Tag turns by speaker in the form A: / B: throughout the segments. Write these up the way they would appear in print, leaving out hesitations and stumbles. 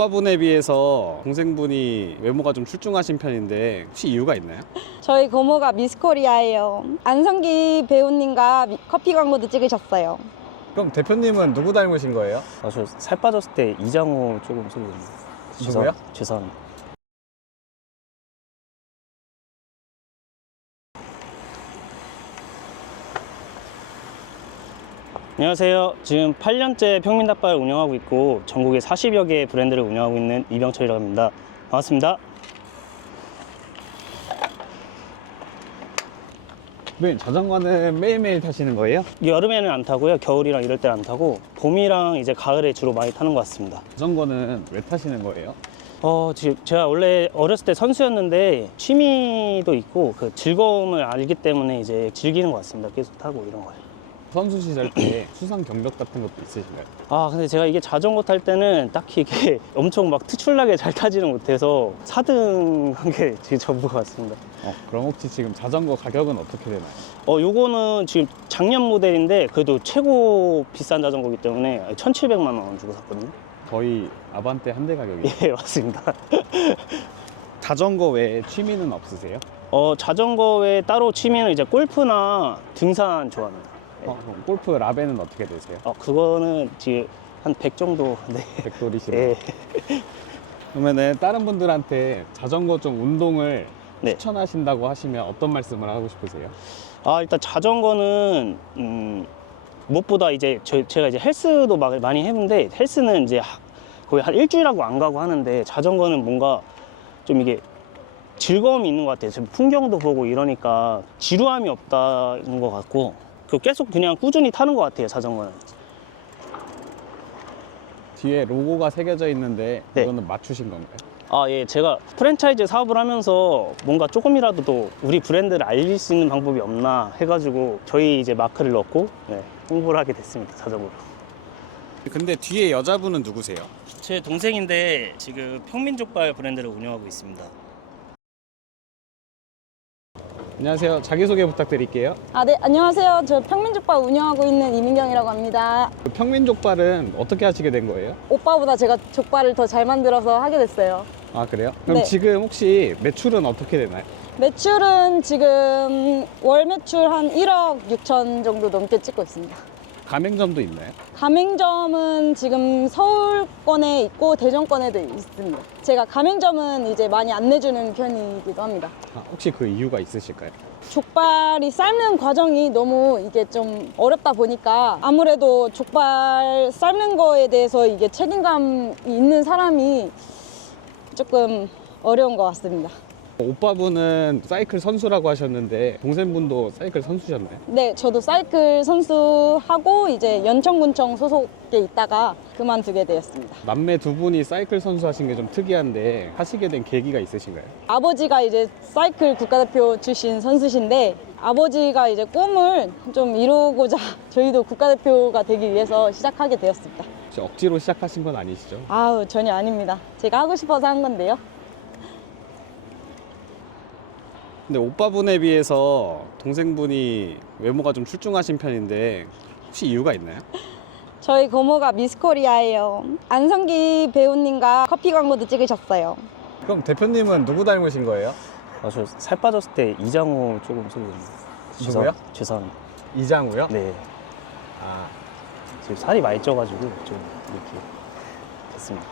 A: 오빠분에 비해서 동생분이 외모가 좀 출중하신 편인데 혹시 이유가 있나요?
B: 저희 고모가 미스코리아예요. 안성기 배우님과 커피 광고도 찍으셨어요.
A: 그럼 대표님은 누구 닮으신 거예요?
C: 저 살 빠졌을 때 이장우 조금 소개했는데.
A: 누구요?
C: 죄송합니다. 안녕하세요. 지금 8년째 평민닭발을 운영하고 있고 전국에 40여 개의 브랜드를 운영하고 있는 이병철이라고 합니다. 반갑습니다.
A: 네, 자전거는 매일매일 타시는 거예요?
C: 여름에는 안 타고요. 겨울이랑 이럴 때 안 타고 봄이랑 이제 가을에 주로 많이 타는 것 같습니다.
A: 자전거는 왜 타시는 거예요?
C: 지금 제가 원래 어렸을 때 선수였는데 취미도 있고 그 즐거움을 알기 때문에 이제 즐기는 것 같습니다. 계속 타고 이런 거예요.
A: 선수 시절 때 수상 경력 같은 것도 있으신가요?
C: 근데 제가 이게 자전거 탈 때는 딱히 이게 엄청 막 특출나게 잘 타지는 못해서 4등 한 게 제 전부 같습니다.
A: 그럼 혹시 지금 자전거 가격은 어떻게 되나요?
C: 요거는 지금 작년 모델인데 그래도 최고 비싼 자전거기 때문에 1,700만 원 주고 샀거든요.
A: 거의 아반떼 한 대 가격이에요.
C: 예, 맞습니다.
A: 자전거 외에 취미는 없으세요?
C: 자전거 외에 따로 취미는 이제 골프나 등산 좋아합니다.
A: 그럼 골프 라벨은 어떻게 되세요?
C: 그거는 지금 한 100 정도. 네.
A: 백돌이시요.
C: 예.
A: 그러면은 다른 분들한테 자전거 좀 운동을
C: 네.
A: 추천하신다고 하시면 어떤 말씀을 하고 싶으세요?
C: 일단 자전거는 무엇보다 이제 제가 이제 헬스도 많이 해본데 헬스는 이제 거의 한 일주일하고 안 가고 하는데 자전거는 뭔가 좀 이게 즐거움이 있는 것 같아요. 지금 풍경도 보고 이러니까 지루함이 없다는 것 같고 계속 그냥 꾸준히 타는 것 같아요. 자전거는.
A: 뒤에 로고가 새겨져 있는데
C: 네.
A: 이거는 맞추신 건가요?
C: 예, 제가 프랜차이즈 사업을 하면서 뭔가 조금이라도 더 우리 브랜드를 알릴 수 있는 방법이 없나 해가지고 저희 이제 마크를 넣고 홍보를 하게 됐습니다. 자전거로.
A: 근데 뒤에 여자분은 누구세요?
C: 제 동생인데 지금 평민족발 브랜드를 운영하고 있습니다.
A: 안녕하세요. 자기소개 부탁드릴게요.
B: 네, 안녕하세요. 저 평민족발 운영하고 있는 이민경이라고 합니다.
A: 평민족발은 어떻게 하시게 된 거예요?
B: 오빠보다 제가 족발을 더 잘 만들어서 하게 됐어요.
A: 그래요? 그럼
B: 네.
A: 지금 혹시 매출은 어떻게 되나요?
B: 매출은 지금 월 매출 한 1억 6천 정도 넘게 찍고 있습니다.
A: 가맹점도 있나요?
B: 가맹점은 지금 서울권에 있고 대전권에도 있습니다. 제가 가맹점은 이제 많이 안 내주는 편이기도 합니다.
A: 혹시 그 이유가 있으실까요?
B: 족발이 삶는 과정이 너무 이게 좀 어렵다 보니까 아무래도 족발 삶는 거에 대해서 이게 책임감이 있는 사람이 조금 어려운 것 같습니다.
A: 오빠분은 사이클 선수라고 하셨는데 동생분도 사이클 선수셨나요?
B: 네, 저도 사이클 선수하고 이제 연천군청 소속에 있다가 그만두게 되었습니다.
A: 남매 두 분이 사이클 선수 하신 게 좀 특이한데 하시게 된 계기가 있으신가요?
B: 아버지가 이제 사이클 국가대표 출신 선수신데 아버지가 이제 꿈을 좀 이루고자 저희도 국가대표가 되기 위해서 시작하게 되었습니다.
A: 혹시 억지로 시작하신 건 아니시죠?
B: 전혀 아닙니다. 제가 하고 싶어서 한 건데요.
A: 근데 오빠분에 비해서 동생분이 외모가 좀 출중하신 편인데 혹시 이유가 있나요?
B: 저희 고모가 미스코리아예요. 안성기 배우님과 커피 광고도 찍으셨어요.
A: 그럼 대표님은 누구 닮으신 거예요?
C: 저 살 빠졌을 때 이장우 조금 소개했는데.
A: 누구요?
C: 죄송합니다.
A: 이장우요?
C: 네.
A: 아,
C: 지금 살이 많이 쪄가지고 좀 이렇게 됐습니다.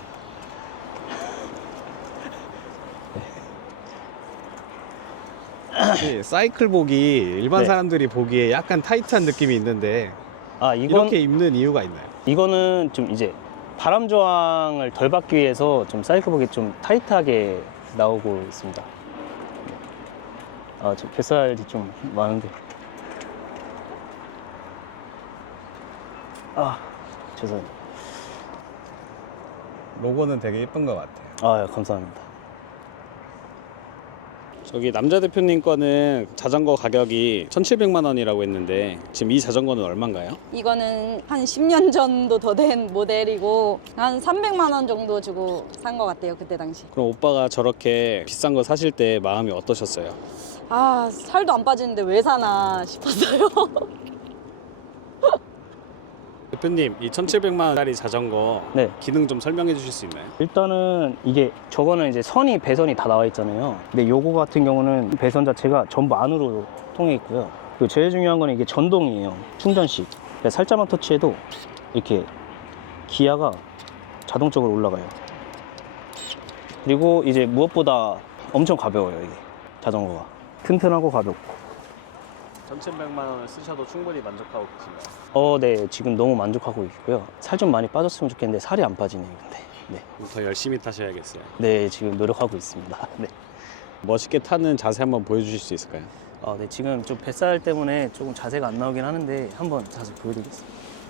A: 혹시 사이클복이 일반
C: 네.
A: 사람들이 보기에 약간 타이트한 느낌이 있는데 이렇게 입는 이유가 있나요?
C: 이거는 좀 이제 바람 저항을 덜 받기 위해서 좀 사이클복이 좀 타이트하게 나오고 있습니다. 저 뱃살이 좀 많은데. 죄송합니다.
A: 로고는 되게 예쁜 것 같아요.
C: 감사합니다.
A: 저기 남자 대표님 거는 자전거 가격이 1,700만 원이라고 했는데 지금 이 자전거는 얼마인가요?
B: 이거는 한 10년 전도 더 된 모델이고 한 300만 원 정도 주고 산 것 같아요. 그때 당시.
A: 그럼 오빠가 저렇게 비싼 거 사실 때 마음이 어떠셨어요?
B: 살도 안 빠지는데 왜 사나 싶었어요.
A: 대표님, 이 1,700만 원짜리 자전거
C: 네.
A: 기능 좀 설명해 주실 수 있나요?
C: 일단은 이게 저거는 이제 배선이 다 나와 있잖아요. 근데 요거 같은 경우는 배선 자체가 전부 안으로 통해 있고요. 그리고 제일 중요한 거는 이게 전동이에요. 충전식. 그러니까 살짝만 터치해도 이렇게 기아가 자동적으로 올라가요. 그리고 이제 무엇보다 엄청 가벼워요, 이게 자전거가. 튼튼하고 가볍고.
A: 1,700만 원을 쓰셔도 충분히 만족하고 계신가요?
C: 네, 지금 너무 만족하고 있고요. 살 좀 많이 빠졌으면 좋겠는데 살이 안 빠지네요, 근데. 네,
A: 더 열심히 타셔야겠어요.
C: 네, 지금 노력하고 있습니다. 네.
A: 멋있게 타는 자세 한번 보여주실 수 있을까요?
C: 네, 지금 좀 뱃살 때문에 조금 자세가 안 나오긴 하는데 한번 자세 보여드리겠습니다.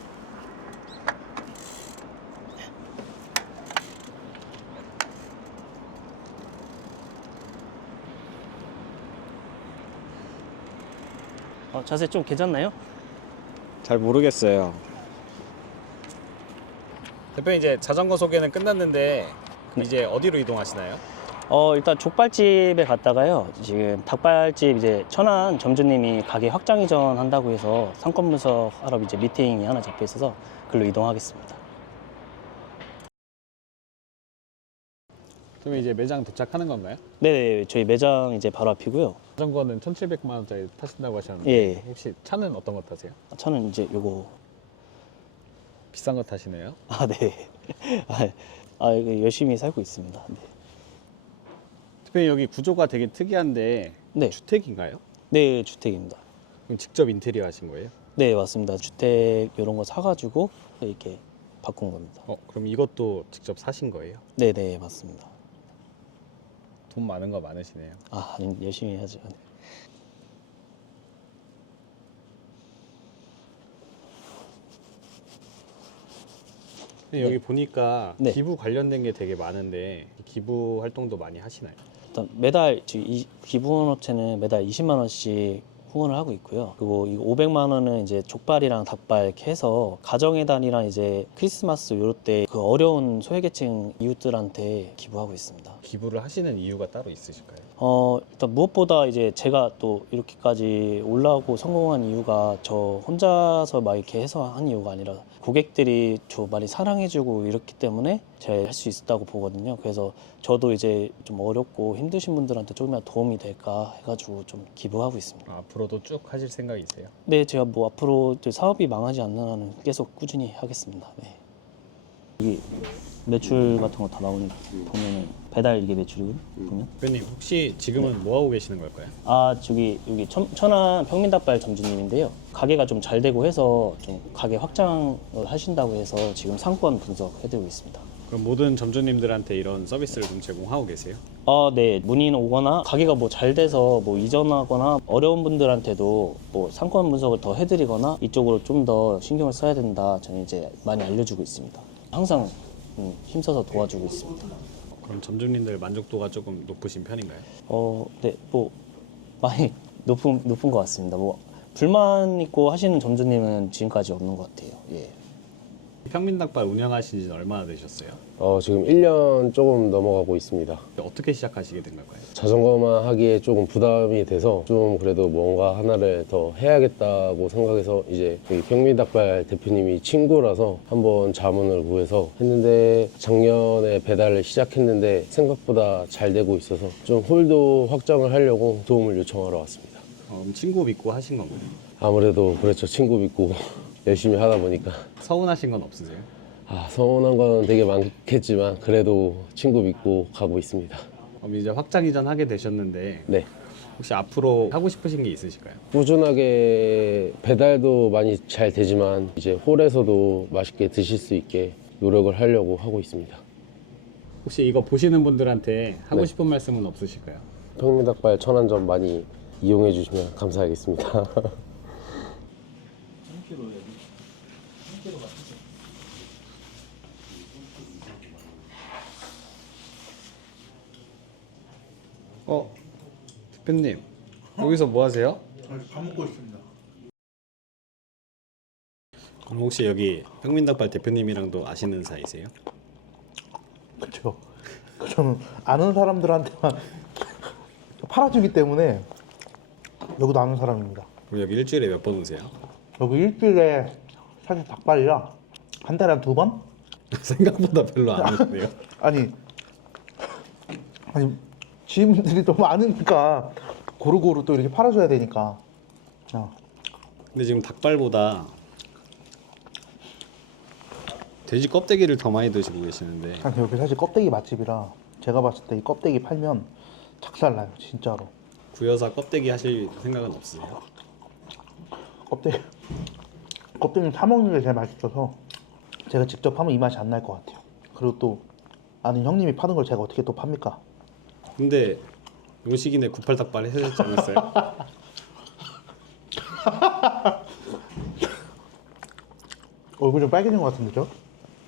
C: 자세 좀 괜찮나요?
A: 잘 모르겠어요. 대표님, 이제 자전거 소개는 끝났는데 이제 어디로 이동하시나요?
C: 일단 족발집에 갔다가요. 지금 닭발집 이제 천안 점주님이 가게 확장 이전 한다고 해서 상권 분석하러 이제 미팅이 하나 잡혀 있어서 글로 이동하겠습니다.
A: 그러면 이제 매장 도착하는 건가요?
C: 네, 저희 매장 이제 바로 앞이고요.
A: 자전거는 1,700만 원짜리 타신다고 하셨는데
C: 예.
A: 혹시 차는 어떤 거 타세요?
C: 차는 이제 요거
A: 비싼 거 타시네요?
C: 네. 이거 열심히 살고 있습니다. 네.
A: 대표님, 여기 구조가 되게 특이한데
C: 네.
A: 주택인가요?
C: 네, 주택입니다.
A: 그럼 직접 인테리어 하신 거예요?
C: 네, 맞습니다. 주택 이런 거 사가지고 이렇게 바꾼 겁니다.
A: 그럼 이것도 직접 사신 거예요?
C: 네, 네, 맞습니다.
A: 돈 많은 거 많으시네요.
C: 아니, 열심히 해야죠.
A: 근데 여기 보니까
C: 네.
A: 기부 관련된 게 되게 많은데 기부 활동도 많이 하시나요?
C: 일단 매달 지금 이 기부업체는 매달 20만 원씩 후원을 하고 있고요. 그리고 이 500만 원은 이제 족발이랑 닭발 이렇게 해서 가정의 달이랑 이제 크리스마스 요럴 때 그 어려운 소외계층 이웃들한테 기부하고 있습니다.
A: 기부를 하시는 이유가 따로 있으실까요?
C: 일단 무엇보다 이제 제가 또 이렇게까지 올라오고 성공한 이유가 저 혼자서 막 이렇게 해서 한 이유가 아니라 고객들이 저 많이 사랑해주고 이렇기 때문에 제가 할 수 있었다고 보거든요. 그래서 저도 이제 좀 어렵고 힘드신 분들한테 조금이라도 도움이 될까 해가지고 좀 기부하고 있습니다.
A: 앞으로도 쭉 하실 생각이세요?
C: 네, 제가 뭐 앞으로 또 사업이 망하지 않는 한은 계속 꾸준히 하겠습니다. 네. 여기 매출 같은 거 다 나오는 보면은 배달 이게 매출이거든요. 보면.
A: 대표님, 혹시 지금은 뭐 하고 계시는 걸까요?
C: 저기 여기 천안 평민닭발 점주님인데요. 가게가 좀 잘 되고 해서 좀 가게 확장을 하신다고 해서 지금 상권 분석해드리고 있습니다.
A: 그럼 모든 점주님들한테 이런 서비스를 좀 제공하고 계세요?
C: 네. 문의는 오거나 가게가 뭐 잘 돼서 뭐 이전하거나 어려운 분들한테도 뭐 상권 분석을 더 해드리거나 이쪽으로 좀 더 신경을 써야 된다. 저는 이제 많이 알려주고 있습니다. 항상 힘써서 도와주고 있습니다.
A: 그럼 점주님들 만족도가 조금 높으신 편인가요?
C: 네. 뭐 많이 높은 것 같습니다. 뭐 불만 있고 하시는 점주님은 지금까지 없는 것 같아요. 예.
A: 평민닭발 운영하신 지는 얼마나 되셨어요?
D: 지금 1년 조금 넘어가고 있습니다.
A: 어떻게 시작하시게 된 걸까요?
D: 자전거만 하기에 조금 부담이 돼서 좀 그래도 뭔가 하나를 더 해야겠다고 생각해서 이제 여기 평민닭발 대표님이 친구라서 한번 자문을 구해서 했는데 작년에 배달을 시작했는데 생각보다 잘 되고 있어서 좀 홀도 확장을 하려고 도움을 요청하러 왔습니다.
A: 그럼 친구 믿고 하신 건가요?
D: 아무래도 그렇죠. 친구 믿고 열심히 하다 보니까
A: 서운하신 건 없으세요?
D: 서운한 건 되게 많겠지만 그래도 친구 믿고 가고 있습니다.
A: 그럼 이제 확장 이전 하게 되셨는데
D: 네.
A: 혹시 앞으로 하고 싶으신 게 있으실까요?
D: 꾸준하게 배달도 많이 잘 되지만 이제 홀에서도 맛있게 드실 수 있게 노력을 하려고 하고 있습니다.
A: 혹시 이거 보시는 분들한테 하고
D: 네.
A: 싶은 말씀은 없으실까요?
D: 평민닭발 천안점 많이 이용해 주시면 감사하겠습니다.
A: 대표님, 여기서 뭐 하세요?
E: 밥 먹고 있습니다.
A: 그럼 혹시 여기 평민닭발 대표님이랑도 아시는 사이세요?
E: 그렇죠. 저는 아는 사람들한테만 팔아주기 때문에 여기도 아는 사람입니다.
A: 그럼 여기 일주일에 몇 번 오세요?
E: 여기 일주일에 사실 닭발이라 한 달에 한 2번?
A: 생각보다 별로 안 하시네요.
E: 아니 지인들이 너무 많으니까 고루고루 또 이렇게 팔아줘야 되니까.
A: 근데 지금 닭발보다 돼지 껍데기를 더 많이 드시고 계시는데
E: 근데 여기 사실 껍데기 맛집이라 제가 봤을 때 이 껍데기 팔면 작살나요 진짜로.
A: 구여사 껍데기 하실 생각은 없으세요?
E: 껍데기는 사 먹는 게 제일 맛있어서 제가 직접 하면 이 맛이 안 날 것 같아요. 그리고 또 아는 형님이 파는 걸 제가 어떻게 또 팝니까?
A: 근데 용식이네 98닭발 해주셨지 않았어요?
E: 얼굴 좀 빨개진 것 같은데 저?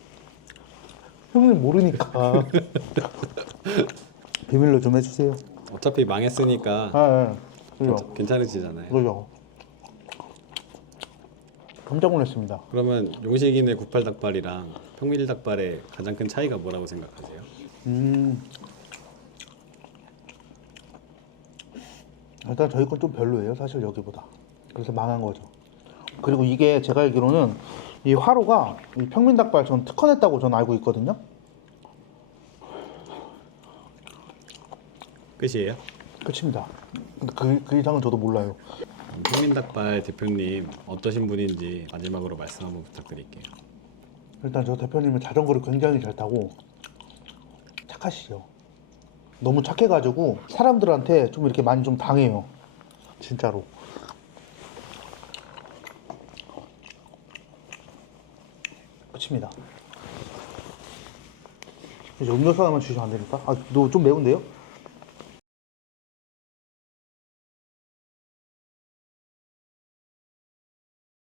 E: 형님 모르니까 비밀로 좀 해주세요.
A: 어차피 망했으니까
E: 그죠?
A: 괜찮으시잖아요.
E: 그죠? 깜짝 놀랐습니다.
A: 그러면 용식이네 98닭발이랑 평밀 닭발의 가장 큰 차이가 뭐라고 생각하세요?
E: 일단 저희 건 좀 별로예요 사실 여기보다. 그래서 망한 거죠. 그리고 이게 제가 알기로는 이 화로가 이 평민닭발 전 특허냈다고 저는 알고 있거든요.
A: 끝이에요?
E: 끝입니다. 그 이상은 저도 몰라요.
A: 평민 닭발 대표님 어떠신 분인지 마지막으로 말씀 한번 부탁드릴게요.
E: 일단 저 대표님은 자전거를 굉장히 잘 타고 착하시죠. 너무 착해가지고 사람들한테 좀 이렇게 많이 좀 당해요. 진짜로. 끝입니다. 이제 음료수 하나만 주시면 안 됩니까? 아, 너 좀 매운데요?